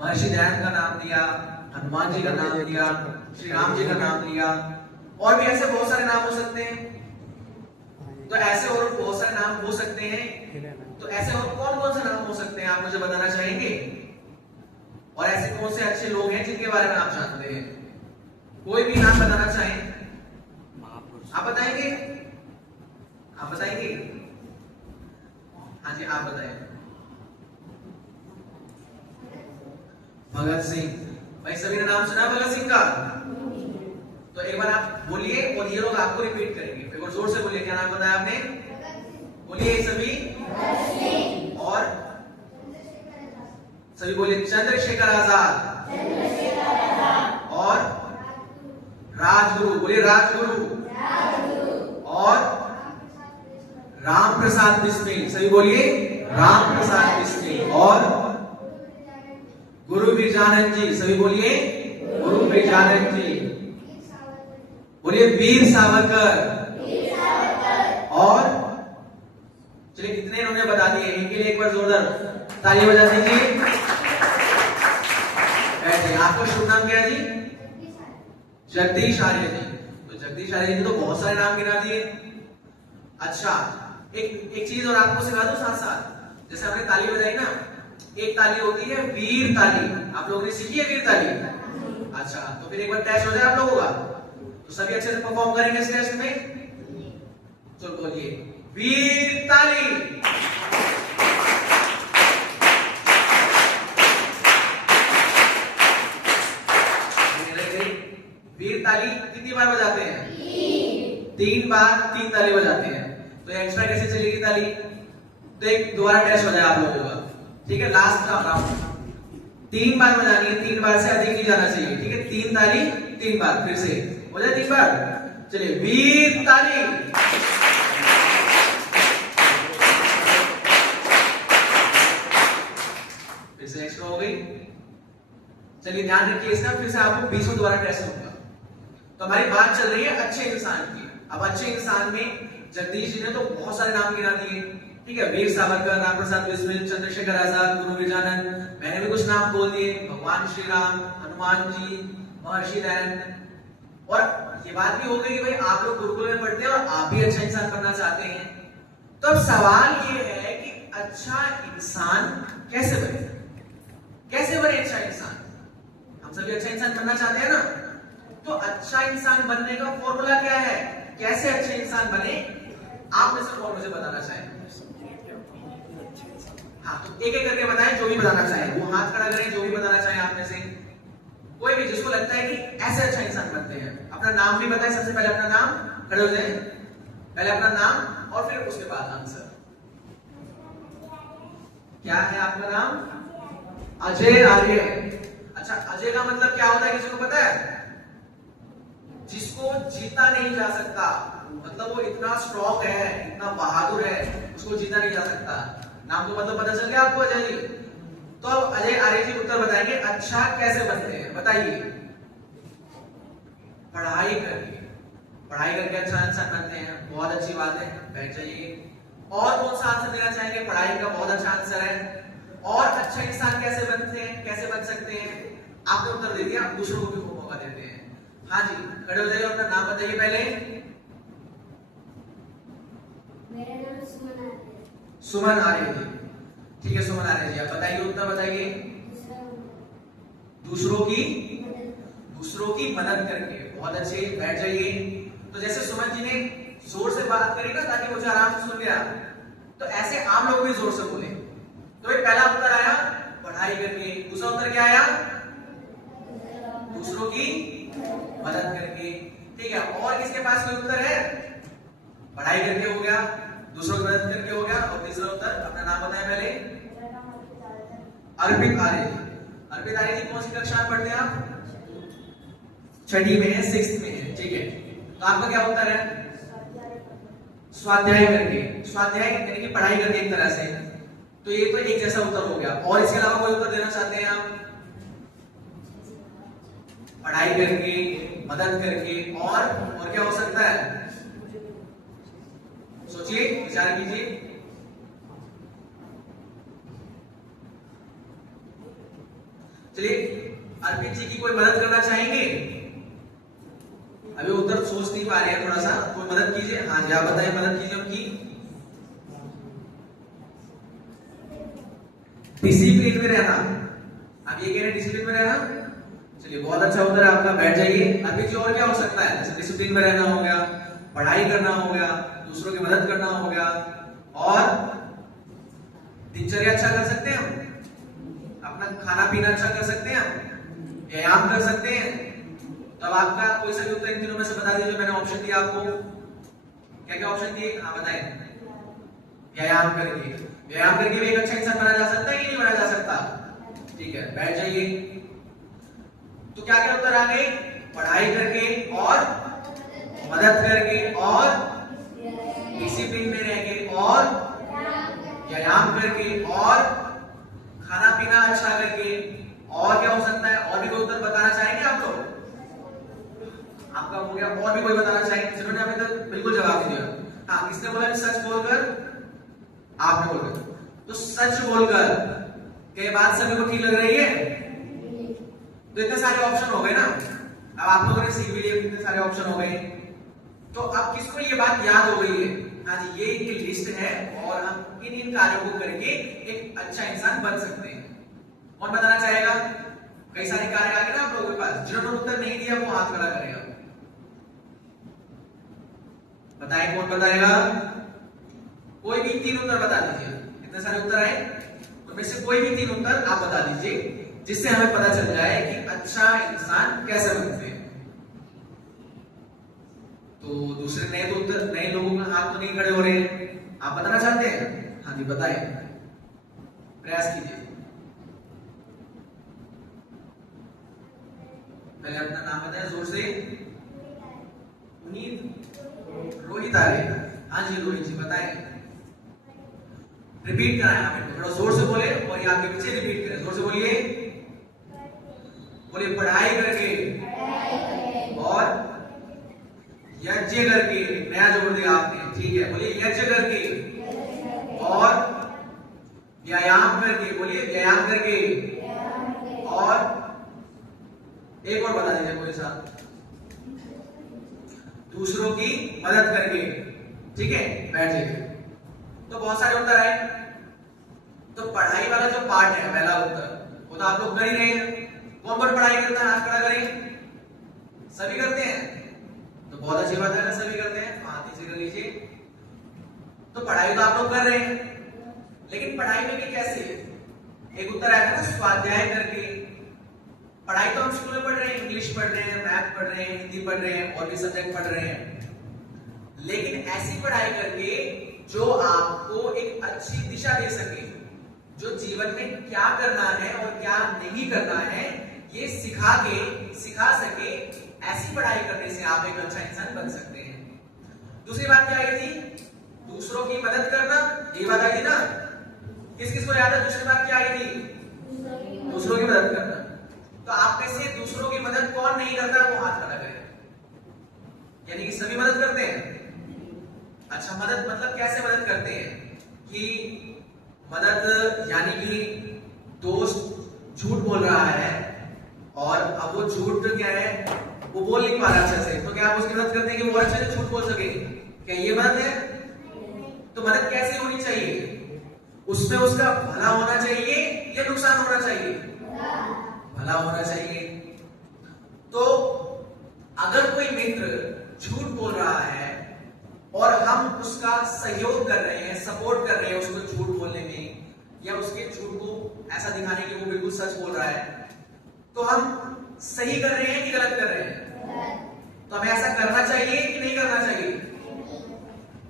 महर्षि दयानंद का नाम दिया, हनुमान जी का नाम दिया, श्री राम जी का नाम दिया, और भी ऐसे बहुत सारे नाम हो सकते हैं। तो ऐसे और बहुत सारे नाम हो सकते हैं। तो ऐसे और कौन कौन से नाम हो सकते हैं आप मुझे बताना चाहेंगे? और ऐसे कौन से अच्छे लोग हैं जिनके बारे में आप जानते हैं? कोई भी नाम बताना चाहें, आप बताएंगे? आप बताएंगे? हाँ जी, आप बताएं। भगत सिंह। भाई सभी ने नाम सुना भगत सिंह का? तो एक बार आप बोलिए और ये लोग आपको रिपीट करेंगे। एक बार जोर से बोलिए, क्या नाम बताया आपने? बोलिए सभी। और सभी बोलिए चंद्रशेखर आजाद। और राजगुरु। बोलिए राजगुरु। और राम प्रसाद बिस्मिल। सभी बोलिए राम प्रसाद बिस्मिल। और गुरु बिरजानंद जी। सभी बोलिए गुरु बिरजानंद जी। बोलिए वीर सावरकर। और चलिए कितने इन्होंने बता दिए, इनके लिए एक बार जोरदार ताली बजा दीजिए। बैठिए। आपका शुभ नाम क्या है जी? जगदीश आर्य जी। तो जगदीश आर्य जी तो बहुत सारे नाम गिना दिए। अच्छा, एक चीज और आपको सिखा दूं साथ साथ। जैसे आपने ताली बजाई ना, एक ताली होती है वीर ताली। आप लोगों ने सीखी है वीर ताली? अच्छा, तो फिर एक बार टेस्ट हो जाए आप लोगों का। तो सभी अच्छे से परफॉर्म करेंगे इस टेस्ट में? तो बोलिए वीर ताली। वीर ताली कितनी बार बजाते हैं? 3 बार 3 ताली बजाते हैं। तो एक्स्ट्रा कैसे चलेगी ताली? तो एक दोबारा टेस्ट हो जाए आप लोगों का, ठीक है? लास्ट का राउंड 3 बार बजानी है, 3 बार से अधिक नहीं जाना चाहिए, ठीक है? 3 ताली 3 बार। फिर से हो जाए 3 बार। चलिए वीर ताली। फिर से एक्स्ट्रा हो गई। चलिए ध्यान रखिए इसका, फिर से आपको 20 दोबारा टेस्ट होगा। तो हमारी बात चल रही है अच्छे इंसान की। अब अच्छे इंसान में जगदीश जी ने तो बहुत सारे नाम गिना दिए, ठीक है? वीर सावरकर, राम प्रसाद बिस्मिल, चंद्रशेखर आजाद, गुरु बिरजानंद, मैंने भी कुछ नाम बोल दिए, भगवान श्री राम, हनुमान जी, महर्षि दयानंद। और ये बात भी हो गई कि भाई आप लोग गुरुकुल में पढ़ते हैं और आप भी अच्छा इंसान बनना चाहते हैं। तो अब सवाल ये है कि अच्छा इंसान कैसे बने? कैसे बने अच्छा इंसान? हम सभी अच्छा इंसान बनना चाहते हैं ना? तो अच्छा इंसान बनने का फॉर्मूला क्या है? कैसे अच्छे इंसान बने? आप में से कौन मुझे बताना चाहेंगे? हाँ, तो एक एक करके बताएं, जो भी बताना चाहे वो हाथ खड़ा करें, जो भी बताना चाहे आप में से कोई भी, जिसको लगता है कि ऐसे अच्छा इंसान बनते हैं। अपना नाम भी बताएं। सबसे पहले अपना नाम, खड़े हो जाए। पहले अपना नाम और फिर उसके बाद आंसर। क्या है आपका नाम? अजय आर्य। अच्छा, अजय का मतलब क्या होता है किसी को पता है? जिसको जीता नहीं जा सकता, मतलब वो इतना स्ट्रॉन्ग है, इतना बहादुर है, उसको जीता नहीं जा सकता। नाम तो मतलब पता चल गया आपको अजय जी? तो अब अजय आर्य जी उत्तर बताएंगे अच्छा कैसे बनते हैं, बताइए। पढ़ाई करके। पढ़ाई करके अच्छा इंसान बनते हैं, बहुत अच्छी बात है, बैठ जाइए। और कौन सा आंसर देना चाहेंगे? पढ़ाई का बहुत अच्छा आंसर है। और अच्छा इंसान कैसे बनते हैं, कैसे बन सकते हैं? आपने उत्तर दे दिया, दूसरों को भी मौका देते हैं। हाँ जी, खड़े हो जाइए, अपना नाम बताइए पहले। मेरा नाम सुमन आर्य। सुमन आर्य जी, ठीक है सुमन आर्य जी, आप बताइए उत्तर बताइए। दूसरों की मदद करके। बहुत अच्छे, बैठ जाइए। तो जैसे सुमन जी ने जोर से बात करी ना ताकि मुझे आराम से सुन गया, तो ऐसे आप लोग भी जोर से बोले। तो पहला उत्तर आया पढ़ाई करके, दूसरा उत्तर क्या आया? दूसरों की मदद करके, ठीक है? और किसके पास कोई उत्तर है? पढ़ाई करके हो गया, दूसरों की मदद करके हो गया, और तीसरा उत्तर अपना नाम बताएं पहले। अर्पित आर्य जी। अर्पित आर्य जी कौन सी कक्षा में पढ़ते हैं आप? 6वीं में है, 6th में है, ठीक है? तो आपका क्या उत्तर है? स्वाध्याय करके। स्वाध्याय यानी कि पढ़ाई करके एक तरह से। तो ये तो एक जैसा उत्तर हो गया। और इसके अलावा कोई उत्तर देना चाहते हैं आप? पढ़ाई करके, मदद करके, और क्या हो सकता है? सोचिए, विचार कीजिए। चलिए अर्पित जी की कोई मदद करना चाहेंगे? अभी उत्तर सोच नहीं पा रहे हैं, थोड़ा सा कोई मदद कीजिए। हाँ जी, आप बताइए, मदद कीजिए उनकी। डिसिप्लिन में रहना, आप ये कह रहे हैं डिसिप्लिन में रहना। चलिए बहुत अच्छा उत्तर है आपका, बैठ जाइए। अभी जी और क्या हो सकता है? जैसे डिसिप्लिन में रहना हो गया, पढ़ाई करना हो गया, दूसरों की मदद करना हो गया, और दिनचर्या अच्छा कर सकते हैं हम, अपना खाना पीना अच्छा कर सकते हैं हम, व्यायाम कर सकते हैं। तो अब आपका कोई सा भी उत्तर इन तीनों में से बता दीजिए। मैंने ऑप्शन दिया आपको, क्या क्या ऑप्शन दिए? हाँ बताएं। व्यायाम करके, व्यायाम करके भी एक अच्छा इंसान बना जा सकता है कि नहीं बना जा सकता? ठीक है, बैठ जाइए। तो क्या क्या उत्तर आ गए? पढ़ाई करके, और मदद करके, और डिसिप्लिन में रह के, और व्यायाम करके, और खाना पीना अच्छा करके। और क्या हो सकता है? और भी कोई उत्तर बताना चाहेंगे आप लोग? आपका हो गया, और भी कोई बताना चाहेंगे जिन्होंने अभी तक बिल्कुल जवाब नहीं दिया? हाँ, किसने बोला सच बोलकर? आपने बोलकर। तो सच बोलकर क्या बात सभी को ठीक लग रही है? तो इतने सारे ऑप्शन हो गए ना, अब आप लोगों ने सीख भी लिए, इतने सारे ऑप्शन हो गए। तो अब किसको ये बात याद हो गई है? हाँ जी, ये एक लिस्ट है और हम इन कार्यों को करके एक अच्छा इंसान बन सकते हैं। कौन बताना चाहेगा? कई सारे कार्य आ गए ना आप लोगों के पास, जिन्होंने उत्तर नहीं दिया वो हाथ खड़ा करेगा। बताएं, कौन बताएगा? कोई भी 3 उत्तर बता दीजिए। इतने सारे उत्तर आए, उनमें से कोई भी 3 उत्तर आप बता दीजिए, जिससे हमें पता चल जाए कि अच्छा इंसान कैसे बनते हैं। तो दूसरे नए तो उत्तर, नए लोगों का हाथ तो नहीं खड़े हो रहे हैं, आप बताना चाहते हैं? हाँ जी बताएं, प्रयास कीजिए। पहले अपना नाम बताएं जोर से। रोहित आ गए। हाँ जी रोहित जी बताएं, रिपीट कराएं आप इनको, थोड़ा जोर से बोले और ये आपके पीछे रिपीट करें। जोर से बोलिए, बोलिए पढ़ाई करके और यज्ञ करके। नया जोड़ दिया आपने, ठीक है, बोलिए यज्ञ करके और व्यायाम करके। बोलिए व्यायाम करके, और एक और बता दीजिए कोई सा, दूसरों की मदद करके। ठीक है, बैठ जाइए। तो बहुत सारे उत्तर आए। तो पढ़ाई वाला जो पार्ट है, पहला उत्तर, वो तो आप लोग कर ही रहे हैं। कौन कौन पढ़ाई करता है? हाथ खड़ा करें। सभी करते हैं? तो बहुत अच्छी बात है अगर सभी करते हैं, हाथ नीचे कर लीजिए। तो पढ़ाई तो आप लोग कर रहे हैं, लेकिन पढ़ाई में भी कैसे? एक उत्तर आया था ना, स्वाध्याय करके। पढ़ाई तो हम स्कूल में पढ़ रहे हैं, इंग्लिश पढ़ रहे हैं, मैथ पढ़ रहे हैं, हिंदी पढ़ रहे हैं, और भी सब्जेक्ट पढ़ रहे हैं, लेकिन ऐसी पढ़ाई करके जो आपको एक अच्छी दिशा दे सके, जो जीवन में क्या करना है और क्या नहीं करना है ये सिखा सके। ऐसी पढ़ाई करने से आप एक अच्छा इंसान बन सकते हैं। दूसरी बात क्या आई थी? दूसरों की मदद करना, ये बात आई थी ना? किस किस को याद है दूसरी बात क्या आई थी? दूसरों की मदद करना। तो आप में से दूसरों की मदद कौन नहीं करता वो हाथ खड़ा करे। यानी कि सभी मदद करते हैं। अच्छा, मदद मतलब कैसे मदद करते हैं? कि मदद यानी कि दोस्त झूठ बोल रहा है और अब वो झूठ क्या है, वो बोल नहीं पा रहा अच्छे से, तो क्या आप उसकी मदद करते हैं कि वो अच्छे से झूठ बोल सके? क्या ये मदद है? तो मदद कैसे होनी चाहिए? उसमें उसका भला होना चाहिए या नुकसान होना चाहिए? भला होना चाहिए। तो अगर कोई मित्र झूठ बोल रहा है और हम उसका सहयोग कर रहे हैं, सपोर्ट कर रहे हैं उसको झूठ बोलने में, या उसके झूठ को ऐसा दिखाने कि वो बिल्कुल सच बोल रहा है, तो हम सही कर रहे हैं कि गलत कर रहे हैं? तो हमें ऐसा करना चाहिए कि नहीं करना चाहिए?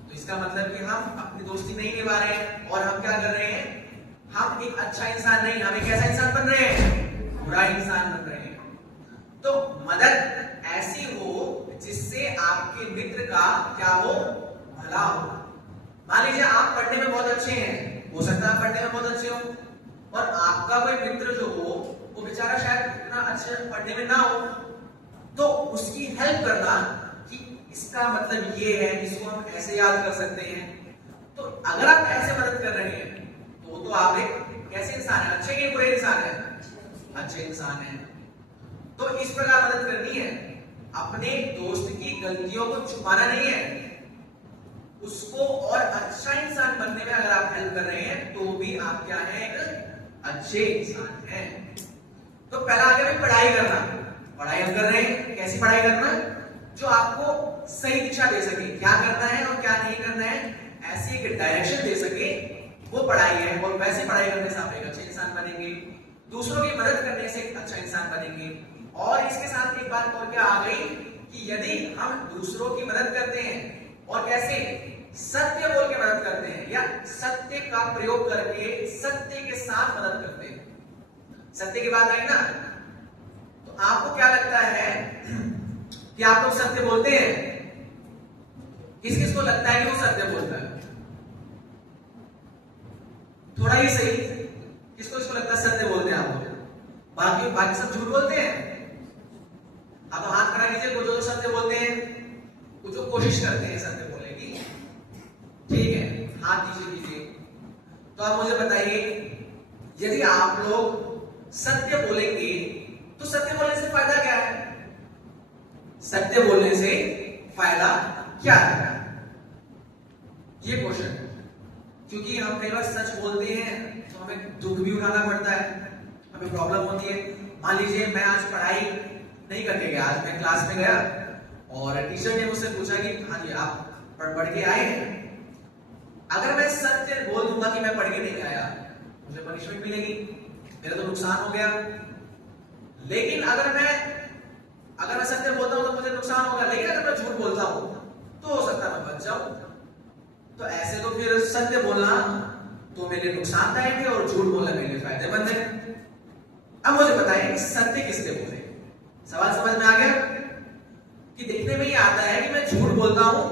तो इसका मतलब कि हम अपनी दोस्ती नहीं निभा रहे हैं और हम क्या कर रहे हैं? हम एक अच्छा इंसान नहीं, हम एक कैसा इंसान बन रहे हैं? बुरा इंसान बन रहे हैं। तो मदद ऐसी हो जिससे आपके मित्र का क्या हो? भला हो। मान लीजिए आप पढ़ने में बहुत अच्छे हैं, हो सकता है पढ़ने में बहुत अच्छे हो, और आपका कोई मित्र जो हो वो बेचारा शायद इतना अच्छे पढ़ने में ना हो, तो उसकी हेल्प करना कि इसका मतलब ये है, इसको हम ऐसे याद कर सकते हैं। तो अगर आप ऐसे मदद कर रहे हैं तो आप एक कैसे इंसान है? अच्छे कि बुरे इंसान है? अच्छे इंसान हैं। तो इस प्रकार मदद करनी है, अपने दोस्त की गलतियों को छुपाना नहीं है, उसको और अच्छा इंसान बनने में अगर आप हेल्प कर रहे हैं तो भी आप क्या हैं, एक अच्छे इंसान हैं। तो पहला आ गया पढ़ाई करना। पढ़ाई हम कर रहे हैं, कैसी पढ़ाई करना, जो आपको सही दिशा दे सके, क्या करना है और क्या नहीं करना है, ऐसी एक डायरेक्शन दे सके, वो पढ़ाई है। और वैसे पढ़ाई करने से आप एक अच्छे इंसान बनेंगे, दूसरों की मदद करने से एक अच्छा इंसान बनेंगे। और इसके साथ एक बात और क्या आ गई कि यदि हम दूसरों की मदद करते हैं और कैसे, सत्य बोल के मदद करते हैं या सत्य का प्रयोग करके सत्य के साथ मदद करते हैं, सत्य की बात आई ना, तो आपको क्या लगता है कि आप लोग सत्य बोलते हैं? किस किस को लगता है कि वो सत्य बोलता है? थोड़ा ही सही, किसको किसको लगता है सत्य बोलते हैं आप लोग? बाकी बाकी सब झूठ बोलते हैं? आप तो हाथ खड़ा कीजिए, कुछ जो सत्य बोलते हैं, कुछ जो कोशिश करते हैं सत्य बोलने की, ठीक है, हाथ कीजिए। तो आप मुझे बताइए, यदि आप लोग सत्य बोलेंगे तो सत्य बोलने से फायदा क्या है? सत्य बोलने से फायदा क्या है, ये क्वेश्चन। क्योंकि हम कई बार सच बोलते हैं तो हमें दुख भी उठाना पड़ता है, हमें प्रॉब्लम होती है। मान लीजिए मैं आज पढ़ाई नहीं करके गया, आज मैं क्लास में गया और टीचर ने मुझसे पूछा कि हाँ जी आप पढ़ के आए हैं। अगर मैं सत्य बोल दूंगा कि मैं पढ़ के नहीं आया, मुझे पनिशमेंट मिलेगी, मेरा तो नुकसान हो गया। लेकिन अगर मैं सत्य बोलता हूं तो मुझे नुकसान होगा, लेकिन अगर मैं झूठ बोलता हूं तो हो सकता है मैं बच जाऊं। तो ऐसे तो फिर सत्य बोलना तो मेरे लिए नुकसानदायक है और झूठ बोलना मेरे लिए फायदेमंद है। अब मुझे बताइए सत्य किससे बोले? सवाल समझ में आ गया कि देखने में ये आता है कि मैं झूठ बोलता हूं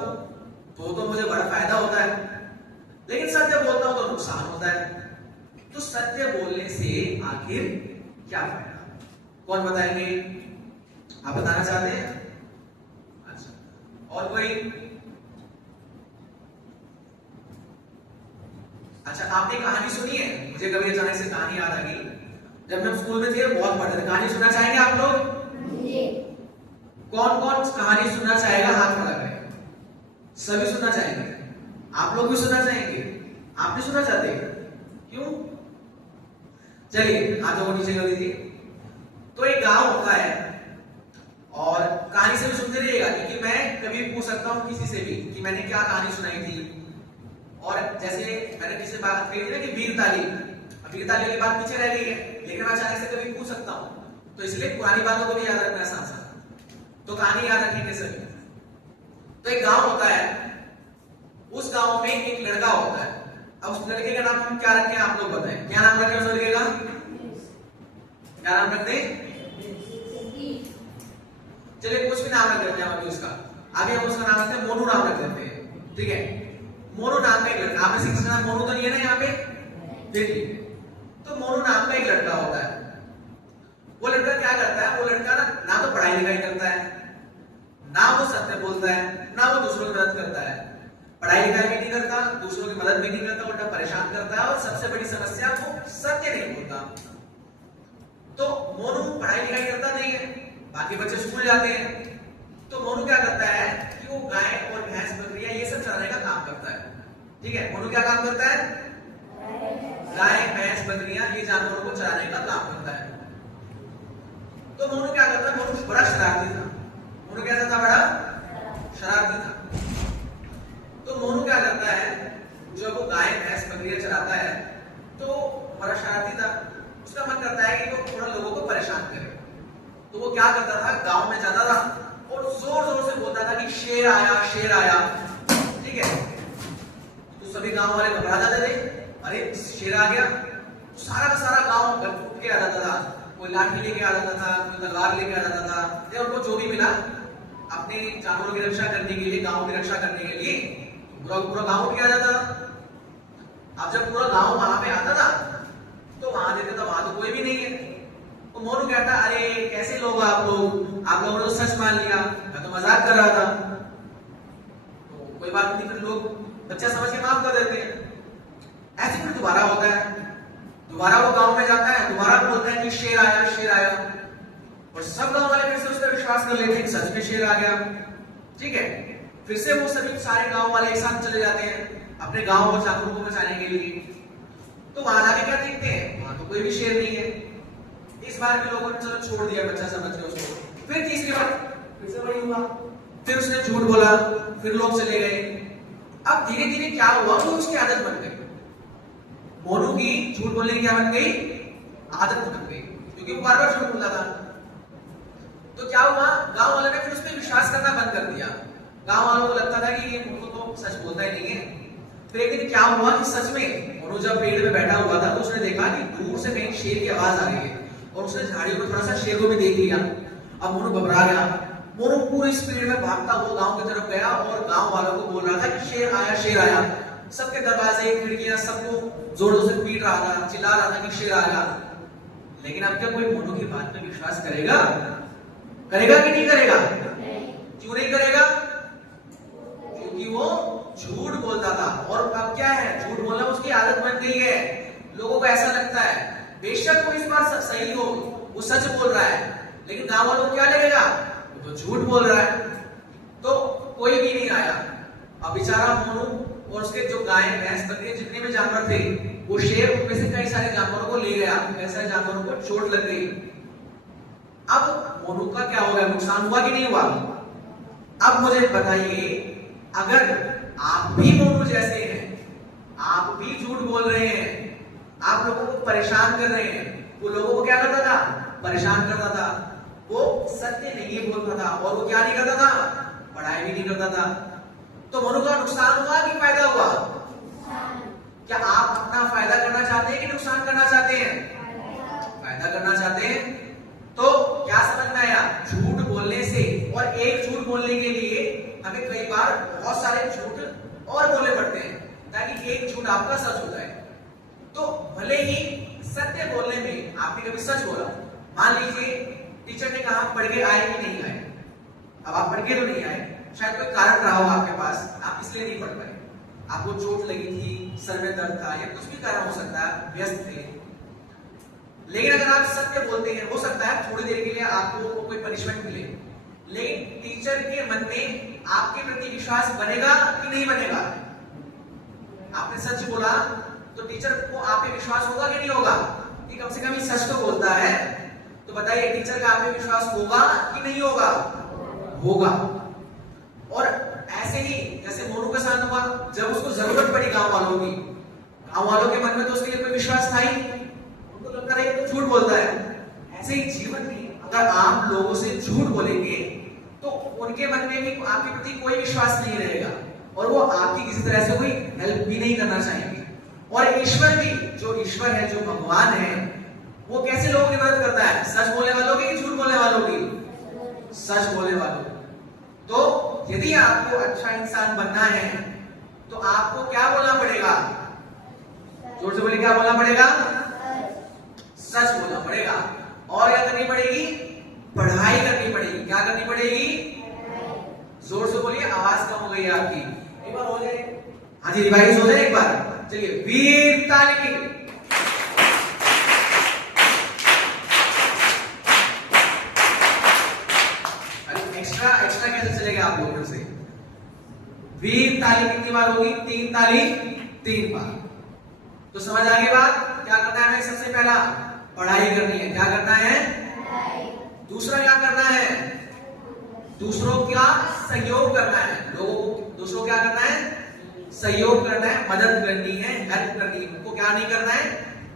तो मुझे बड़ा फायदा होता है, लेकिन सत्य बोलता हूं तो नुकसान होता है। तो सत्य बोलने से आखिर क्या फायदा, कौन बताएंगे? आप बताना चाहते हैं? अच्छा, और कोई? अच्छा, आपने कहानी सुनी है? मुझे कभी अचानक से कहानी याद आ गई, जब हम स्कूल में थे बहुत पढ़ते थे। कहानी सुनना चाहेंगे आप लोग? कौन कौन कहानी सुनना चाहेगा? हाथ खड़ा करें। सभी सुनना चाहेंगे? आप लोग भी सुनना चाहेंगे? आप भी सुनना चाहते हैं? क्यों? चलिए हाथों को नीचे कर दीजिए। तो एक गांव होता है और कहानी से भी सुनते रहिएगा, क्योंकि मैं कभी पूछ सकता हूं किसी से भी कि मैंने क्या कहानी सुनाई थी। और जैसे मैंने किसी से बात कही थी ना कि वीर ताली की बात पीछे रह गई है, लेकिन मैं अचानक से कभी पूछ सकता हूं, तो इसलिए पुरानी बातों को भी याद रखना साथ साथ। तो कहानी याद रखेंगे सभी। तो एक गांव होता है, उस गांव में एक लड़का होता है। अब उस लड़के का नाम हम क्या रखें, आप लोग बताएं, क्या नाम रखें उस लड़के का? क्या नाम रखते हैं? चलिए कुछ भी नाम रख देते हैं अभी उसका। अभी हम उसका नाम रखते हैं मोनू, नाम रख देते हैं, ठीक है? मोनू नाम का एक लड़का, आपने किसी का नाम मोनू तो नहीं है ना यहाँ पे? ठीक है। तो मोनू नाम का एक लड़का होता है। वो लड़का क्या करता है? वो लड़का ना तो पढ़ाई लिखाई करता है, ना वो सत्य बोलता है, ना वो दूसरों की मदद करता है। पढ़ाई लिखाई भी नहीं करता, दूसरों की मदद भी नहीं करता, उल्टा परेशान करता है, और सबसे बड़ी समस्या वो सत्य नहीं बोलता। तो मोनू पढ़ाई लिखाई करता नहीं है, बाकी बच्चे स्कूल जाते हैं। तो मोनू क्या करता है कि वो गाय और भैंस बकरियां ये सब चराने का काम करता है, ठीक है? मोनू क्या काम करता है? गाय भैंस बकरियां ये जानवरों को चराने का काम करता है। तो मोनू क्या करता है? मोनू बड़ा शरारती था। मोनू कैसा था? बड़ा शरारती था। तो मोनू क्या करता है, जब वो गाय भैंस बकरियां चराता है तो बड़ा शरारती था, उसका मन करता है कि वो थोड़ा लोगों को परेशान करे। तो वो क्या करता था, गांव में जाता था और जोर जोर से बोलता था कि शेर आया, शेर आया, ठीक है? तो सभी गांव वाले घबरा जाते थे, अरे शेर आ गया। तो सारा का सारा गांव उठ के आ जाता था, कोई लाठी लेके आ जाता था, कोई तलवार लेके आ जाता था, या उनको जो भी मिला अपने जानवरों की रक्षा करने के लिए, गांव की रक्षा करने के लिए पूरा गांव उठ के आ जाता था। अब जब पूरा गांव वहां पे आता था तो वहां देखता था वहां तो कोई भी नहीं है। तो मोनू कहता, अरे कैसे लोग आप लोगों ने तो सच मान लिया, मैं तो मजाक कर रहा था। तो कोई बात नहीं, फिर लोग बच्चा समझ के माफ कर देते हैं। ऐसे फिर दोबारा होता है, दोबारा वो गांव में जाता है, दोबारा बोलता है कि शेर आया शेर आया, और सब गांव वाले फिर से उस पर विश्वास कर लेते हैं कि सच में शेर आ गया। ठीक है, फिर से वो सभी सारे गांव वाले एक साथ चले जाते हैं अपने गांव और जानवरों को बचाने के लिए। तो वहां जाके क्या देखते हैं, वहां तो कोई भी शेर नहीं है। इस बार भी लोगों ने चलो छोड़ दिया, बच्चा समझ के उसको। फिर तीसरी बार फिर से वही हुआ, फिर उसने झूठ बोला, फिर लोग चले गए। अब धीरे धीरे क्या हुआ, वो उसकी आदत बन गई। मोनू की झूठ बोलने की क्या बन गई, आदत बन गई, क्योंकि वो बार बार झूठ बोलता था। तो क्या हुआ, गांव वालों ने फिर उस पर विश्वास करना बंद कर दिया। गांव वालों को लगता था कि ये मोनू तो सच बोलता ही नहीं है। फिर एक दिन क्या हुआ कि सच में मोनू जब पेड़ पे बैठा हुआ था तो उसने देखा कि दूर से कहीं शेर की आवाज आ रही है, और उसने झाड़ियों में थोड़ा सा शेर को भी देख लिया। अब मोनू घबरा गया। मोनू पूरी स्पीड में भागता हुआ गांव की तरफ गया और गांव वालों को बोल रहा था कि शेर आया शेर आया। सबके दरवाजे खिड़कियां सबको जोर जोर से पीट रहा था, चिल्ला रहा था कि शेर आया। लेकिन अब क्या कोई मोनू की बात पे विश्वास करेगा, करेगा कि नहीं करेगा? क्यों नहीं करेगा? क्योंकि वो झूठ बोलता था। और अब क्या है, झूठ बोलना उसकी आदत बन गई है। लोगों को ऐसा लगता है बेशक वो इस बार सही हो, वो सच बोल रहा है, लेकिन गांव वालों को क्या लगेगा, वो तो झूठ बोल रहा है। तो कोई भी नहीं आया। अब बेचारा मोनू और उसके जो गाय भैंस बकरी जितने भी जानवर थे, वो शेर उनमें से कई सारे जानवरों को ले गया, कई सारे जानवरों को चोट लग गई। अब मोनू का क्या हो गया, नुकसान हुआ कि नहीं हुआ? अब मुझे बताइए, अगर आप भी मोनू जैसे हैं, आप भी झूठ बोल रहे हैं, आप लोगों को परेशान कर रहे हैं, वो लोगों को क्या करता था, परेशान करता था, वो सत्य नहीं बोलता था, और वो क्या नहीं करता था, पढ़ाई भी नहीं करता था। तो मोनू का नुकसान हुआ कि फायदा हुआ? क्या आप अपना फायदा करना चाहते हैं कि नुकसान करना चाहते हैं? फायदा करना चाहते हैं। तो क्या समझ में आया, झूठ बोलने से, और एक झूठ बोलने के लिए हमें कई बार बहुत सारे झूठ और बोलने पड़ते हैं ताकि एक झूठ आपका सच हो जाए। तो भले ही सत्य बोलने में आपने कभी सच बोला, मान लीजिए टीचर ने कहा पढ़ के आए कि नहीं आए, अब आप पढ़ के तो नहीं आए, शायद कोई कारण रहा हो आपके पास, आप इसलिए नहीं पढ़ पाए, आपको चोट लगी थी, सर में दर्द था, या कुछ भी कारण हो सकता है, व्यस्त थे। लेकिन अगर आप सत्य बोलते हैं, हो सकता है थोड़ी देर के लिए आपको कोई पनिशमेंट मिले, लेकिन टीचर के मन में आपके प्रति विश्वास बनेगा कि नहीं बनेगा? आपने सच बोला तो टीचर को आप पे विश्वास होगा कि नहीं होगा कि कम से कम ये सच तो बोलता है? तो बताइए, टीचर का आप पे विश्वास होगा कि नहीं होगा? होगा। और ऐसे ही जैसे मोनू के साथ हुआ, जब उसको जरूरत पड़ी गांव वालों की, गांव वालों के मन में तो उसके लिए कोई विश्वास था ही, उनको लगता है तो झूठ बोलता है। ऐसे ही जीवन में अगर आप लोगों से झूठ बोलेंगे तो उनके मन में भी आपके प्रति कोई विश्वास नहीं रहेगा, और वो आपकी किसी तरह से कोई हेल्प भी नहीं करना चाहेंगे। और ईश्वर भी, जो ईश्वर है, जो भगवान है, वो कैसे लोगों की मदद करता है, सच बोलने वालों की कि झूठ बोलने वालों की? सच बोलने वालों। तो यदि आपको अच्छा इंसान बनना है तो आपको क्या बोलना पड़ेगा? जोर से बोले, क्या बोलना पड़ेगा? सच बोलना पड़ेगा। और क्या करनी पड़ेगी? पढ़ाई करनी पड़ेगी। क्या करनी पड़ेगी? जोर से बोलिए, आवाज कम हो गई है आपकी। एक बार हो जाए, हाँ जी, रिवाइज हो जाए एक बार। चलिए, वीर ताली। एक्स्ट्रा कैसे चलेगा आप लोगों से? वीर ताली कितनी बार होगी? 3 ताली 3 बार। तो समझ आ गई बात? क्या करना है? सबसे पहला पढ़ाई करनी है। क्या करना है? दूसरा क्या करना है? दूसरों का सहयोग करना है। लोगों को दूसरों क्या करना है? सहयोग करना है, मदद करनी है, हेल्प करनी है। उनको क्या नहीं करना है?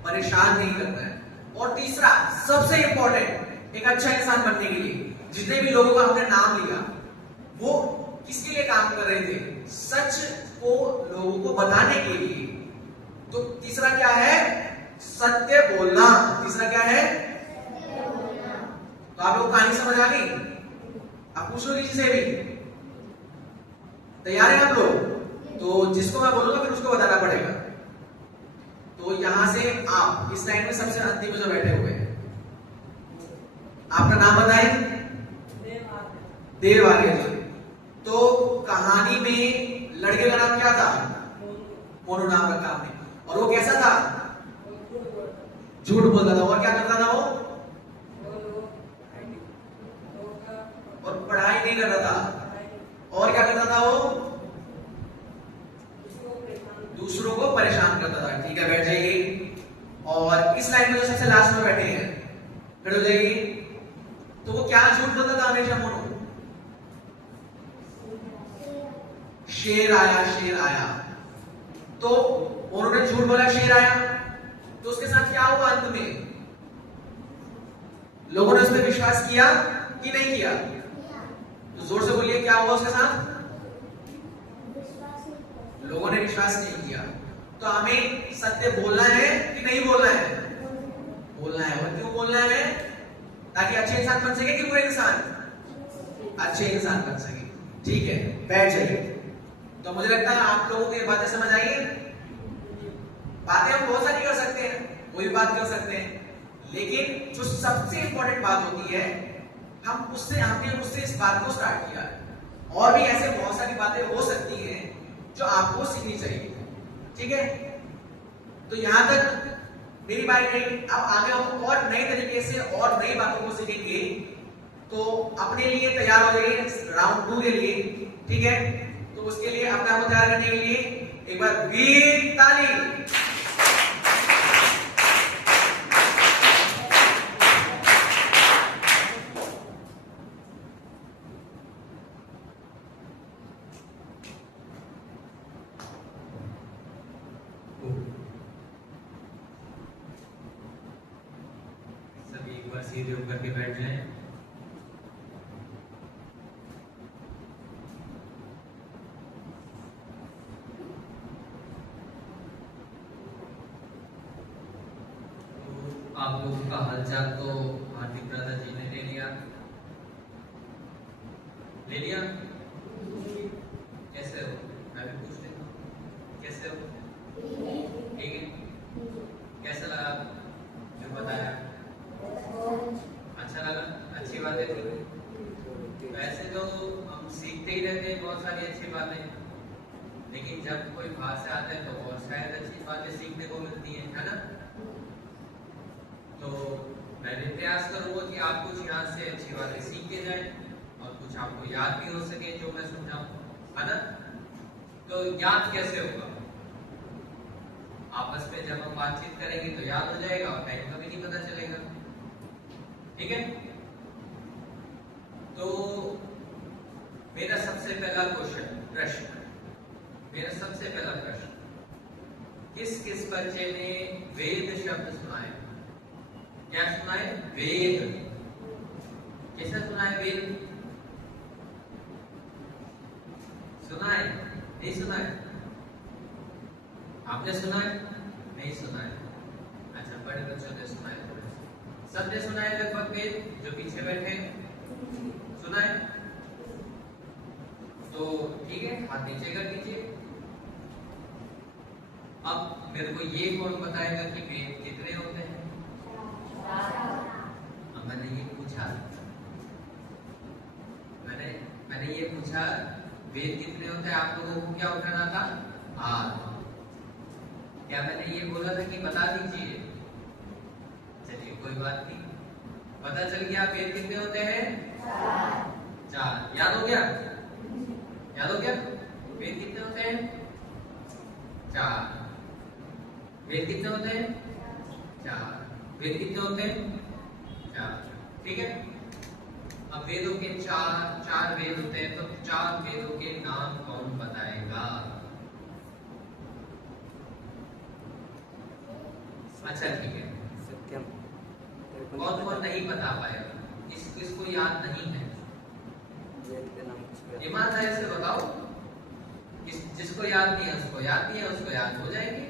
परेशान नहीं करना है। और तीसरा सबसे इंपॉर्टेंट, एक अच्छा इंसान बनने के लिए जितने भी लोगों का हमने नाम लिया, वो किसके लिए काम कर रहे थे? सच को लोगों को बताने के लिए। तो तीसरा क्या है? सत्य बोलना। तीसरा क्या है? तो आप लोग कहानी समझ आ गई? आप पूछ लो किसी से भी। तैयार है आप लोग? तो जिसको मैं बोलूंगा फिर उसको बताना पड़ेगा। तो यहां से आप इस लाइन में सबसे अंतिम जो बैठे हुए हैं, आपका नाम बताएं। देव आर्य जी। तो कहानी में लड़के का नाम क्या था? मोनू नाम रखा हमने। और वो कैसा था? झूठ बोलता था। और क्या करता था वो? और पढ़ाई नहीं करता था। और क्या करता था वो? दूसरों को परेशान करता था। ठीक है, बैठ जाइए। और इस लाइन में जो सबसे लास्ट में बैठे हैं, खड़े हो जाइए। तो वो क्या झूठ बोलता था हमेशा मोनू? शेर आया, शेर आया। तो उन्होंने झूठ बोला, शेर आया, तो उसके साथ क्या हुआ? अंत में लोगों ने उस पर विश्वास किया कि नहीं किया? तो जोर से बोलिए, क्या हुआ उसके साथ? लोगों ने विश्वास नहीं किया। तो हमें सत्य बोलना है कि नहीं बोलना है? बोलना है। और क्यों बोलना है? ताकि अच्छे इंसान बन सके कि बुरे इंसान? अच्छे इंसान बन सके। ठीक है, बैठ जाइए। तो मुझे लगता है आप लोगों को ये बातें समझ आई है। बातें हम बहुत सारी कर सकते हैं, कोई भी बात कर सकते हैं, लेकिन जो सबसे इंपॉर्टेंट बात होती है, हमने उससे इस बात को स्टार्ट किया है। और भी ऐसे बहुत सारी बातें हो सकती हैं जो आपको सीखनी चाहिए। ठीक है, तो यहां तक मेरी बात रही। अब आगे हम और नए तरीके से और नई बातों को सीखेंगे। तो अपने लिए तैयार हो जाइए राउंड 2 के लिए। ठीक है, तो उसके लिए अपने आप को तैयार करने के लिए एक बार वीर ताली। सभी एक बार सीधे होकर के बैठ जाएं। आप लोगों का हालचाल तो हार्दिक ब्रदर जी ने ले लिया। कैसे हो? मैं भी पूछ लेता हूँ, कैसे हो? ठीक है, कैसा लगा जो बताया? अच्छा लगा, अच्छी बातें थी। वैसे तो हम सीखते ही रहते हैं बहुत सारी अच्छी बातें, लेकिन जब कोई बाहर से आता है तो और शायद अच्छी बातें सीखने को मिलती है ना? तो मैं भी प्रयास करूंगा कि आप कुछ यहाँ से अच्छी बातें सीख के जाएं और कुछ आपको याद भी हो सके जो मैं समझाऊं, है ना? तो याद कैसे होगा? आपस में जब हम बातचीत करेंगे तो याद हो जाएगा और टाइम का भी नहीं पता चलेगा। ठीक है, तो मेरा सबसे पहला प्रश्न, किस किस बच्चे ने वेद शब्द सुना है? क्या सुना है? वेद। किसने सुना है वेद? सुना है? नहीं सुना है? आपने सुना है? नहीं सुना है? अच्छा, बड़े बच्चों ने सुना है, थोड़े सबने सुना है लगभग वेद? जो पीछे बैठे सुना है? तो ठीक है, हाथ नीचे कर दीजिए। अब मेरे को ये कौन बताएगा कि वेद कितने होते हैं? मैंने ये पूछा वेद कितने होते हैं, आप लोगों को क्या उठाना था? क्या मैंने ये बोला था कि बता दीजिए? चलिए कोई बात नहीं, पता चल गया वेद कितने होते हैं? 4। याद हो गया? वेद कितने होते हैं? 4। वेद कितने होते हैं? 4। वेद कितने होते हैं? 4। ठीक है, अब वेदों के चार वेद होते हैं, तो 4 वेदों के नाम कौन बताएगा? अच्छा ठीक है, सत्यम कौन नहीं बता पाएगा? इसको याद नहीं है? ईमानदारी से बताओ, जिसको याद नहीं है उसको याद नहीं है, उसको याद हो जाएगी।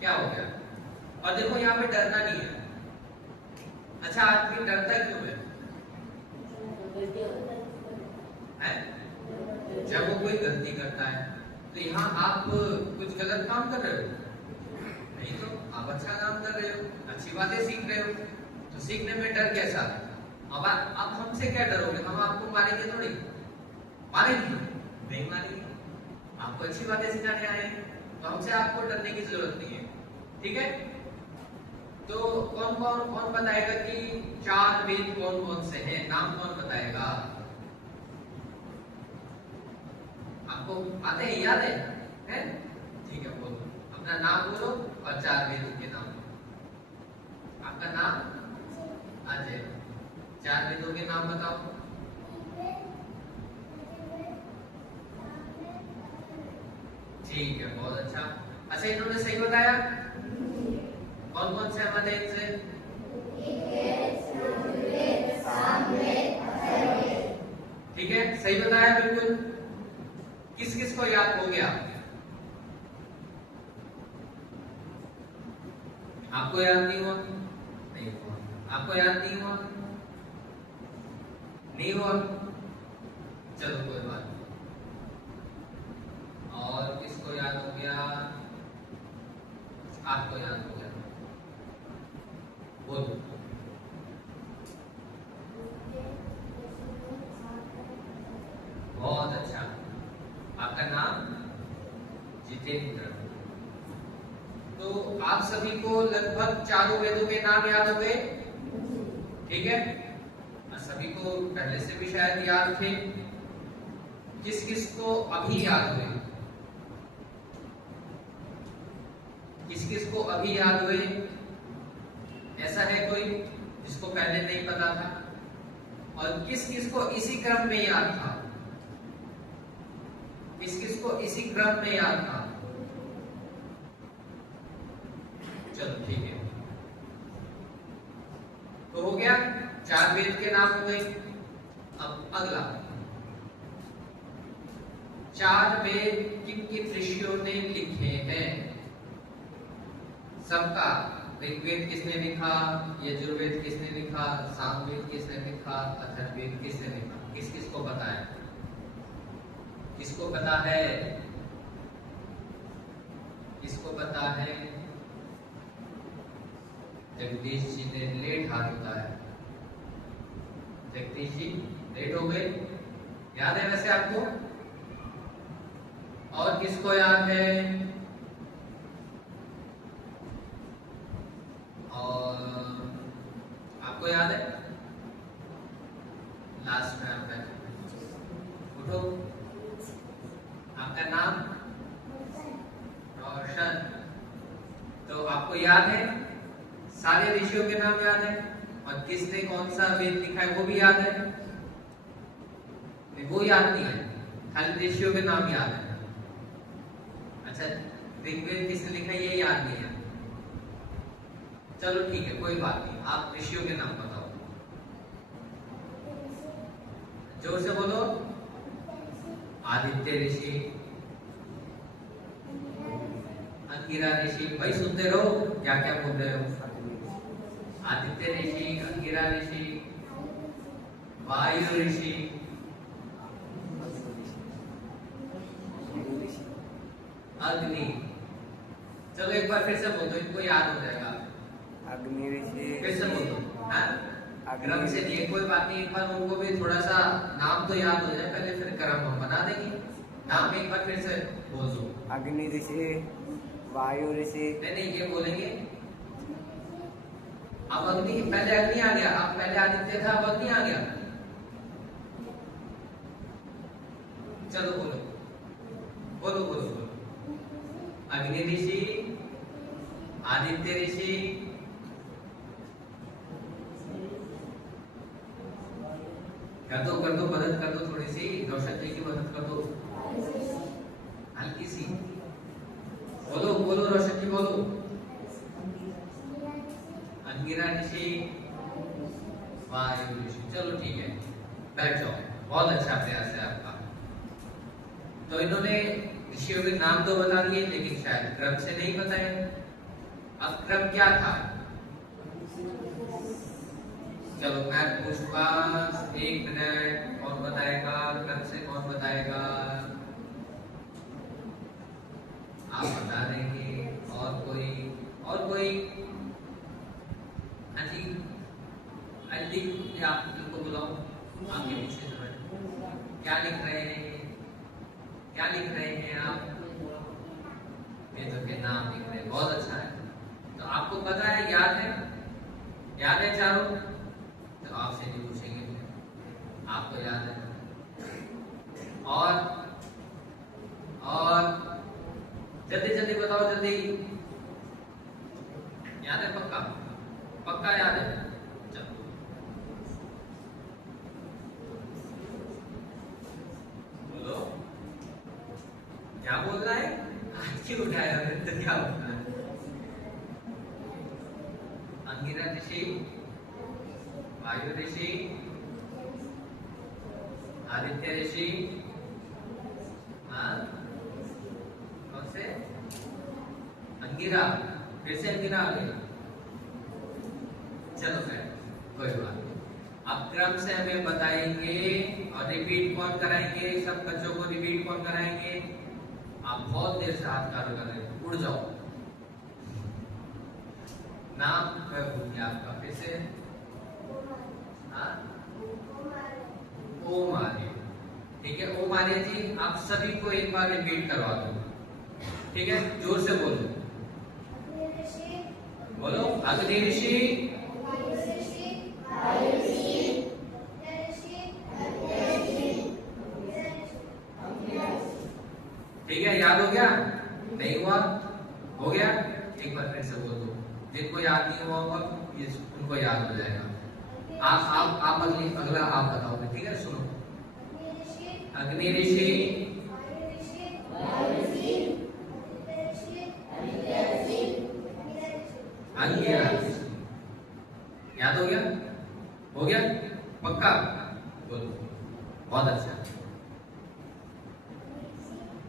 क्या हो गया? और देखो यहाँ पे डरना नहीं है। अच्छा, आदमी डरता क्यों है? जब वो कोई गलती करता है तो यहाँ आप कुछ गलत काम कर रहे हो? नहीं तो आप अच्छा काम कर रहे हो, अच्छी बातें सीख रहे हो। तो सीखने में डर कैसा? अब आप हमसे क्या डरोगे? हम आपको मारेंगे थोड़ी? मारेंगे? नहीं मारेंगे। आपको अच्छी बातें सिखाने आए हैं, तो हमसे आपको डरने की जरूरत नहीं है। ठीक है, तो कौन बताएगा कि 4 वेद कौन कौन से हैं? नाम कौन बताएगा? आपको आते हैं, याद है? ठीक है, बोलो अपना नाम बोलो और 4 वेदों के नाम बोलो। आपका नाम अजय, 4 वेदों के नाम बताओ। ठीक है, बहुत अच्छा। अच्छा, इन्होंने सही बताया? कौन कौन से मत है इनसे? ठीक है, सही बताया बिल्कुल। किस किस को याद हो गया? आपको याद नहीं हुआ? नहीं हुआ। आपको याद नहीं हुआ? नहीं हुआ? चलो कोई बात नहीं। और किसको याद हो गया? आपको याद हो गया, बोलो। बहुत अच्छा। आपका नाम जितेंद्र। तो आप सभी को लगभग 4 वेदों के नाम याद हो गए? ठीक है, सभी को पहले से भी शायद याद थे। किस किस को अभी याद हुए? किस किस को अभी याद हुए? ऐसा है कोई जिसको पहले नहीं पता था? और किस किस को इसी क्रम में याद था? किस किस को इसी क्रम में याद था? चलो ठीक है, तो हो गया, 4 वेद के नाम हो गए। अब अगला, 4 वेद किन किन ऋषियों ने लिखे हैं? सबका, ऋग्वेद किसने लिखा, यजुर्वेद किसने लिखा, सामवेद किसने लिखा, अथर्ववेद किसने लिखा? किस किस को पता है? किसको पता है? किसको पता है? जगदीश जी ने लेट हाथ उठाया। जगदीश जी लेट हो गए, याद है वैसे आपको? और किसको याद है? और आपको याद है? लास्ट में आप उठो। आपका नाम? रोशन। तो आपको याद है? सारे ऋषियों के नाम याद है? और किसने कौन सा वेद लिखा है वो भी याद है? वो याद नहीं है, खाली ऋषियों के नाम याद है। अच्छा, ऋग्वेद किसने लिखा है ये याद नहीं है? चलो ठीक है, कोई बात नहीं, आप ऋषियों के नाम बताओ, जोर से बोलो। आदित्य ऋषि, अंगिरा ऋषि, भाई सुनते रहो क्या क्या बोल रहे हो। आदित्य ऋषि, अंगिरा ऋषि, वायु ऋषि, अग्नि। चलो एक बार फिर से बोल दो, इनको याद हो जाएगा। अग्नि ऋषि, फिर से बोल दो। हाँ, क्रम से नहीं, कोई बात नहीं, एक बार उनको भी थोड़ा सा नाम तो याद हो जाए पहले, फिर क्रम हम बना देंगे। नाम एक बार फिर से बोल दो। अग्नि ऋषि, वायु ऋषि। नहीं, ये बोलेंगे। अब अग्नि, पहले अग्नि आ गया, अब पहले आदित्य था, अब अग्नि आ गया। चलो बोलो बोलो बोलो बोलो। अग्नि ऋषि, आदित्य ऋषि, कर दो मदद कर दो, थोड़ी सी रोशन जी की मदद कर दो, हल्की सी। बोलो बोलो रोशन जी बोलो। अंगिरा ऋषि, वायु ऋषि। चलो ठीक है, बैठ जाओ, बहुत अच्छा प्रयास है आपका। तो इन्होंने ऋषियों के नाम तो बता दिए, लेकिन शायद क्रम से नहीं बताए। अब क्रम क्या था? चलो मैं पूछूंगा, 1 मिनट, कौन बताएगा क्रम से? कौन बताएगा? आप बता देंगे? और कोई? और कोई? हाँ जी, अल्दी, आप इनको बुलाओ, आपके पीछे से बैठो। क्या लिख रहे हैं? क्या लिख रहे हैं आप? वेदों के नाम लिख रहे हैं, बहुत अच्छा है। तो आपको पता है, याद है? याद है चारों? तो आपसे नहीं पूछेंगे, आपको याद है? और जल्दी जल्दी बताओ, जल्दी। याद है? पक्का पक्का याद है? चलो बोलो, क्या बोल रहा है? हाथ क्यों उठाया है? तो क्या बोल रहा है? अंगिरा ऋषि, वायु ऋषि, आदित्य ऋषि, हाँ कौन से? अंगिरा, फिर से अंगिरा आ गई। चलो खैर कोई बात नहीं, अब क्रम से हमें बताएंगे और रिपीट कौन कराएंगे, सब बच्चों को रिपीट कौन कराएंगे? आप बहुत देर से हाथ कार्य कर रहे हो, उड़ जाओ। नाम मैं भूल गया आपका, फिर से। हाँ, ओम आर्य। ठीक है, ओम आर्य जी, आप सभी को एक बार रिपीट करवा दो। ठीक है, जोर से बोलो, बोलो। अग्नि ऋषि, ठीक है, याद हो गया? नहीं हुआ? हो गया? एक बार फिर से बोल दो, जिनको याद नहीं हुआ होगा उनको याद हो जाएगा। आप अगला आप बताओगे, ठीक है? सुनो, अग्नि ऋषि, अंगिरा ऋषि। याद हो गया? हो गया? पक्का? बोलो, बहुत अच्छा।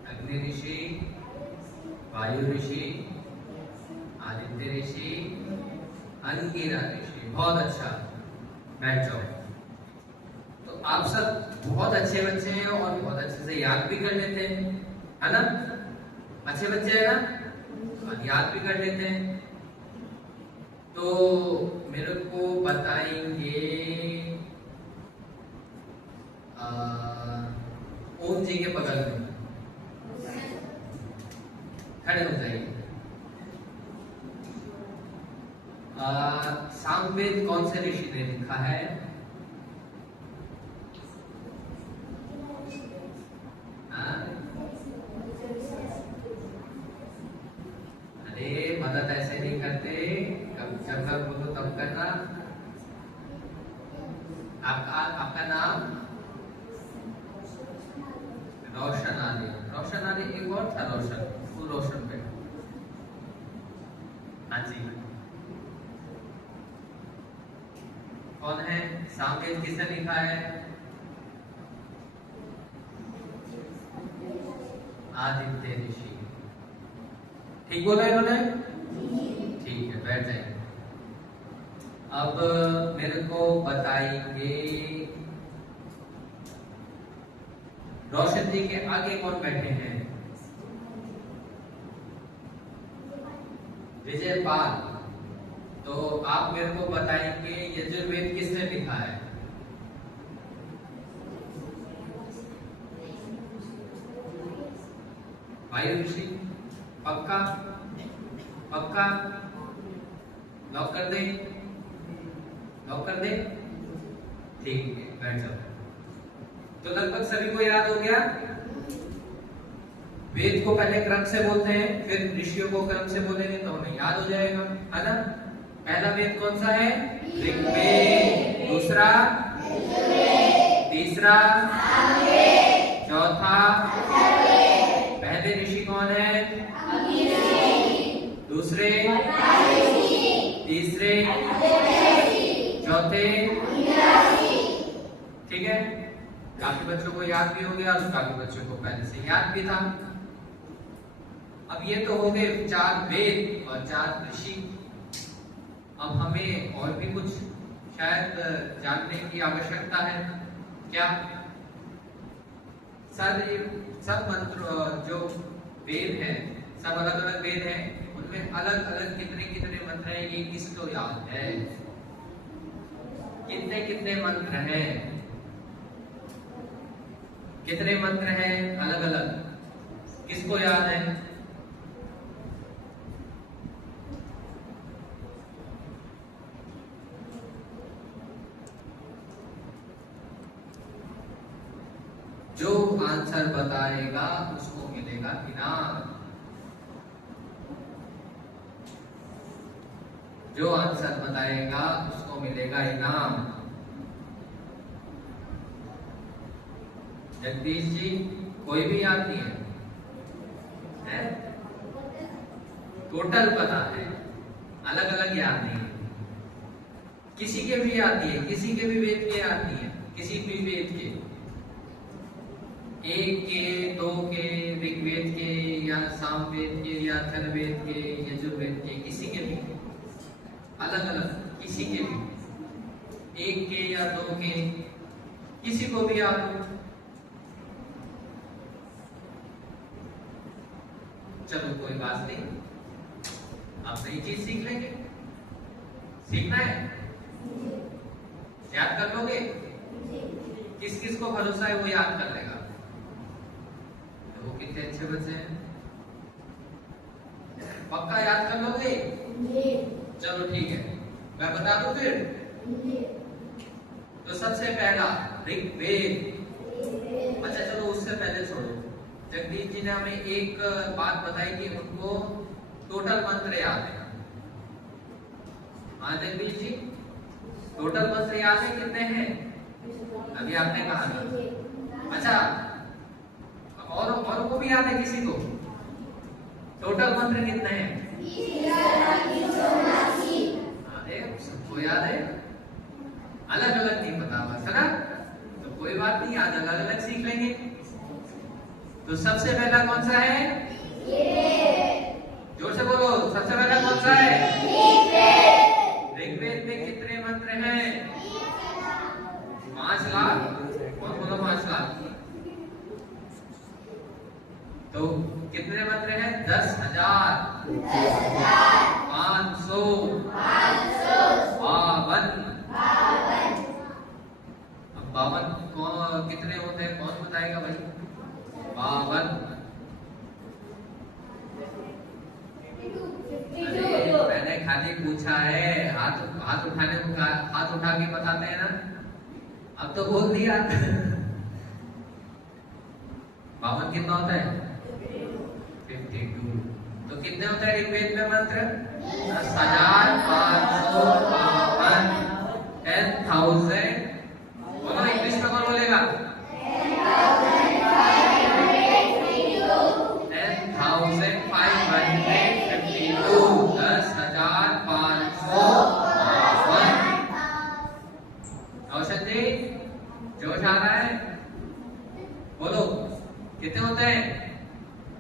अग्नि ऋषि, वायु ऋषि, आदित्य ऋषि, अंगिरा ऋषि। बहुत अच्छा, बैठ जाओ। तो आप सब बहुत अच्छे बच्चे हैं और बहुत अच्छे से याद भी कर लेते हैं, है ना? अच्छे बच्चे हैं ना, और याद भी कर लेते हैं। तो मेरे को बताएंगे, ओम जी के बगल में खड़े हो जाइए। सामवेद कौन से ऋषि ने लिखा है? अरे मदद ऐसे नहीं करते, जब बोलो तब करना। आपका नाम? रोशन आली। रोशन आली, एक और था रोशन, फुल रोशन पे। हाँ जी, कौन है? सामवेद किसने लिखा है? आदित्य ऋषि। ठीक बोला है इन्होंने? ठीक है, बैठ जाइए। अब मेरे को बताएंगे, रोशन जी के आगे कौन बैठे हैं? विजय पाल। तो आप मेरे को बताएंगे, यजुर्वेद किसने लिखा है? वायु ऋषि। पक्का? पक्का? लॉक कर दे? लॉक कर दे? ठीक है, बैठ जाओ। तो लगभग सभी को याद हो गया। वेद को पहले क्रम से बोलते हैं, फिर ऋषियों को क्रम से बोलेंगे तो हमें याद हो जाएगा, है ना? पहला वेद कौन सा है? ऋग्वेद। दूसरा? तीसरा? चौथा? पहले ऋषि कौन है? दूसरे? तीसरे? चौथे? ठीक है, काफी बच्चों को याद भी हो गया और काफी बच्चों को पहले से याद भी था। अब ये तो हो गए 4 वेद और 4 ऋषि। अब हमें और भी कुछ शायद जानने की आवश्यकता है। क्या? सब मंत्र जो वेद हैं, सब अलग अलग वेद हैं, उनमें अलग अलग कितने कितने मंत्र हैं, ये किसको याद है? कितने कितने मंत्र हैं? कितने मंत्र हैं अलग अलग? किसको याद है? जो आंसर बताएगा उसको मिलेगा इनाम। जो आंसर बताएगा उसको मिलेगा इनाम। जगदीश जी कोई भी याद नहीं है? टोटल पता है, अलग अलग याद नहीं है। किसी के भी याद नहीं है, किसी के भी वेद के याद नहीं है, किसी भी वेद के, एक के, दो के, ऋग्वेद के या सामवेद के या अथर्ववेद के, यजुर्वेद के, किसी के भी अलग अलग, किसी के भी, एक के या दो के, किसी को भी आप। चलो कोई बात नहीं, आप नई चीज सीख लेंगे। सीखना है, याद कर लोगे। किस किस को भरोसा है वो याद कर लेगा। तो वो कितने अच्छे बच्चे हैं, पक्का याद कर लोगे। चलो ठीक है, मैं बता दूं फिर। तो सबसे पहला ऋग्वेद। अच्छा चलो उससे पहले छोड़ो, जगदीश जी ने हमें एक बात बताई कि उनको टोटल मंत्र याद है। हाँ जगदीश जी, टोटल मंत्र याद है कितने हैं? अभी आपने कहा था। अच्छा, और को भी याद है किसी को? टोटल मंत्र कितने हैं? अरे सबको याद है, अलग अलग नहीं पता बस, है ना? तो कोई बात नहीं, आज अलग अलग सीख लेंगे। तो सबसे पहला कौन सा है? जोर से बोलो, सबसे पहला कौन सा है? ऋग्वेद में कितने मंत्र हैं? 5 लाख। कौन बोलो 5 लाख? तो कितने मंत्र हैं? 10,000 552। अब 52 कितने होते हैं कौन बताएगा भाई? 52। मैंने खाली पूछा है, हाथ उठाने को, हाथ उठा के बताते हैं ना। अब तो बोल दिया। 52 कितना होता है? 52। तो कितने होता है ऋग्वेद में मंत्र? 10,552। 10,000। बोलो इंग्लिश में कौन बोलेगा? 10,552। 10,552। औषध जी जोश आ रहा है? बोलो कितने होते हैं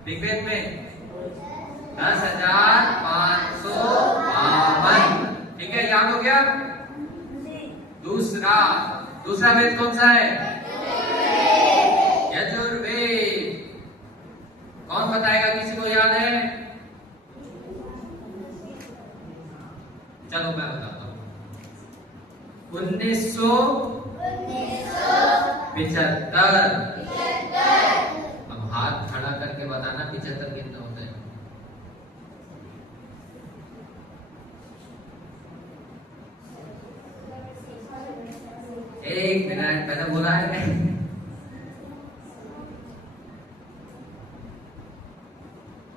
ऋग्वेद में? 10,552। ठीक है, याद हो गया। दूसरा वेद कौन सा है? यजुर्वेद। कौन बताएगा? किसी को याद है? चलो मैं बताता हूँ। 1975। अब हाथ खड़ा करके बताना 75 कितने होते हैं। एक मिनट, मैंने बोला है।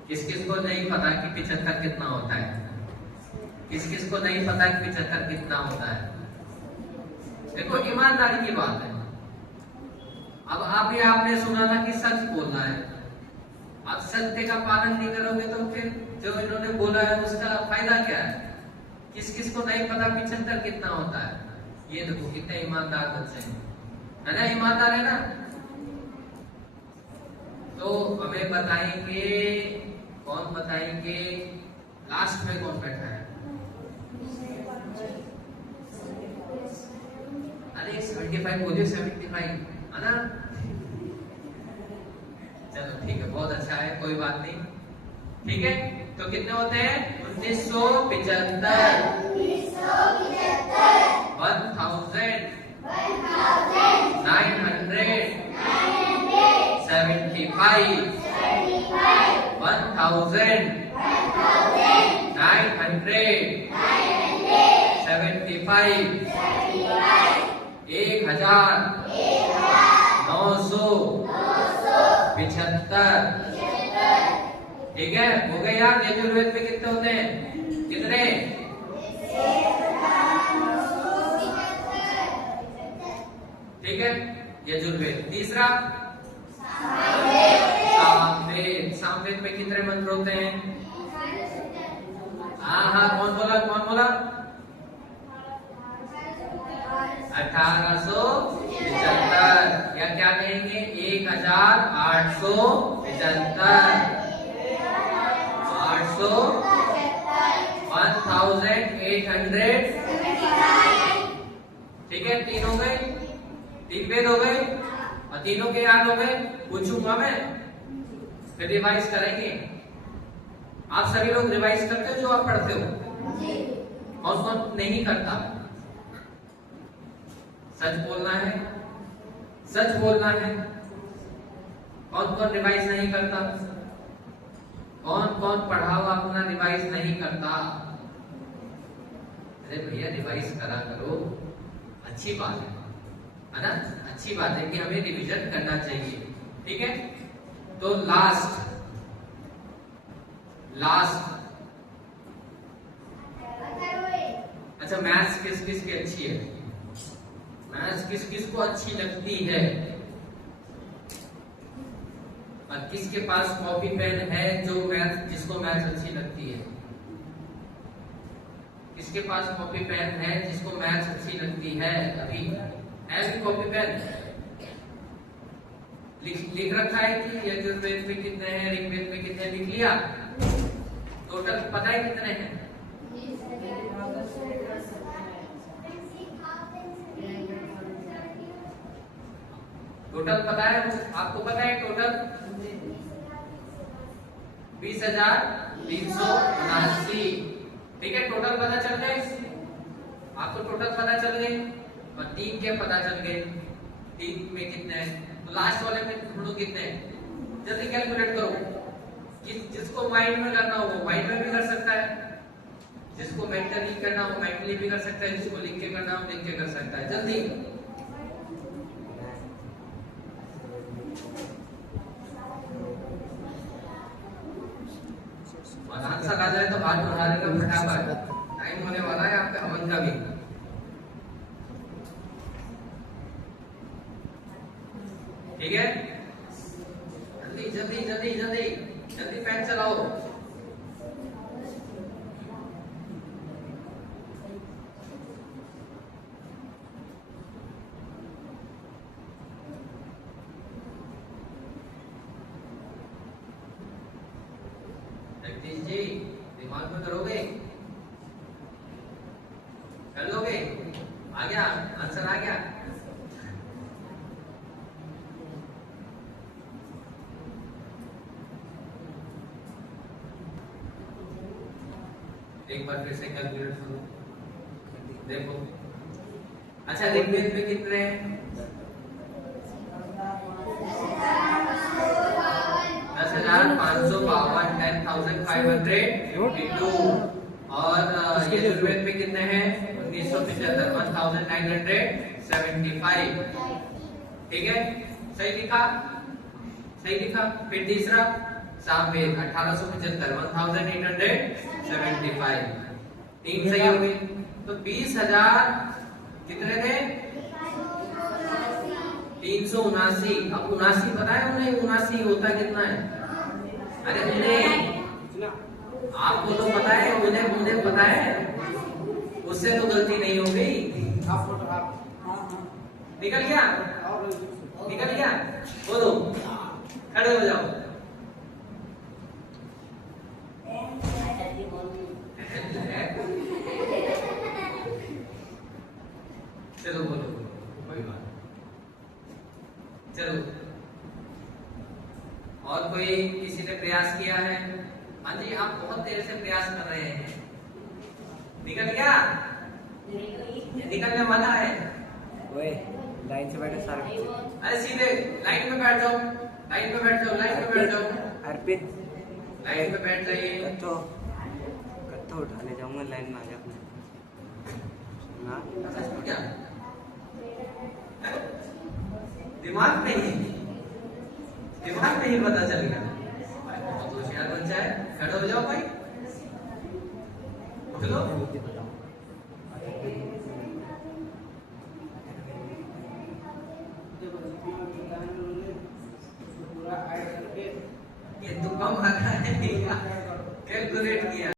किस किस को नहीं पता कि 75 कितना होता है? किस किस को नहीं पता कि 75 कितना होता है? देखो ईमानदारी की बात है। अब आप ये आपने सुना था कि सच बोलना है। आप सत्य का पालन नहीं करोगे तो फिर जो इन्होंने बोला है उसका फायदा क्या है? किस किस को नहीं पता 75 कितना होता है? ये देखो कितने ईमानदार बच्चे हैं, है ना? ईमानदार है ना? तो हमें बताएंगे, कौन बताएंगे? लास्ट में कौन बैठा है? अरे 75 बोलिए, 75 है ना? चलो ठीक है, बहुत अच्छा है, कोई बात नहीं। ठीक है, तो कितने होते हैं? 1975। 1,975। 1,900। 75। ठीक है, हो गए यार। यजुर्वेद में कितने होते हैं? कितने? ठीक है, यजुर्वेद। तीसरा सामवेद। सामवेद में कितने मंत्र होते हैं? हाँ, कौन बोला? 1875, या क्या कहेंगे? 1875। 1800 ठीक है, 3 हो गए, 3 वेद हो गए और तीनों के याद हो गए। पूछूंगा मैं, फिर रिवाइज करेंगे। आप सभी लोग रिवाइज करते हो जो आप पढ़ते हो? कौन कौन नहीं करता? सच बोलना है, सच बोलना है। कौन कौन रिवाइज नहीं करता? कौन कौन पढ़ा हुआ अपना रिवाइज नहीं करता? अरे भैया रिवाइज करा करो, अच्छी बात है ना? अच्छी बात है कि हमें रिवीजन करना चाहिए। ठीक है, तो लास्ट अच्छा, मैथ्स किस किस की अच्छी है? मैथ्स किस किस को अच्छी लगती है? और किसके पास कॉपी पेन है जो जिसको मैथ्स अच्छी लगती है? किसके पास कॉपी पेन है जिसको मैथ्स अच्छी लगती है? अभी है भी कॉपी पेन? लिख रखा है कि यजुर्वेद में कितने हैं, ऋग्वेद में कितने, लिख लिया? टोटल पता है कितने हैं? टोटल पता है? आपको पता है टोटल? 20,379। ठीक है, टोटल पता चल गए आपको? टोटल पता चल गए और 3 के पता चल गए। 3 में कितने हैं? तो लास्ट वाले में ढूंढो कितने हैं, जल्दी कैलकुलेट करो। जिसको माइंड में करना हो वो माइंड में भी कर सकता है, जिसको मेंटली करना हो मेंटली भी कर सकता है, जिसको लिख के करना हो लिख के कर सकता है। जल्दी और आंसर आ जाए तो हाथ उठा देगा फटाफट। टाइम होने वाला है आपके हवन का भी। ठीक है, जल्दी जल्दी जल्दी जल्दी जल्दी फैन चलाओ। जगदीश जी दिमाग में करोगे? कर लोगे? आ गया आंसर? आ गया? एक बार फिर से कैलकुलेट करो, देखो। अच्छा, ऋग्वेद में कितने हैं? 10,552, 10,552। और यजुर्वेद में कितने हैं? 1975, 1975। ठीक है, सही लिखा? सही लिखा। फिर तीसरा सामवेद 1875, 1875। 3 सही हो गई। तो 20,000 कितने थे? 379। अब 79 पता है उन्हें? 79 होता कितना है? अरे उन्हें, आपको तो पता है, उन्हें पता है, उससे तो गलती नहीं हो गई। निकल गया? निकल गया? बोलो, खड़े हो जाओ। चलो बोलो, कोई बात। चलो, और कोई किसी ने प्रयास किया है? हाँ जी, आप बहुत देर से प्रयास कर रहे हैं। निकल गया? निकलने वाला है? ओए, लाइन से बैठो सारे। अरे सीधे लाइन में बैठ जाओ, लाइन में बैठ जाओ, लाइन में बैठ जाओ। अर्पित, लाइन में बैठ जाइए। कत्तो उठाने जाऊंगा, लाइन में आ जा। सच में क्या दिमाग नहीं है? दिमाग नहीं पता चल गया भाई बहुत होशियार बच्चा है। खड़े हो जाओ भाई, उठ लो। ये तो कम आता है कैलकुलेट किया।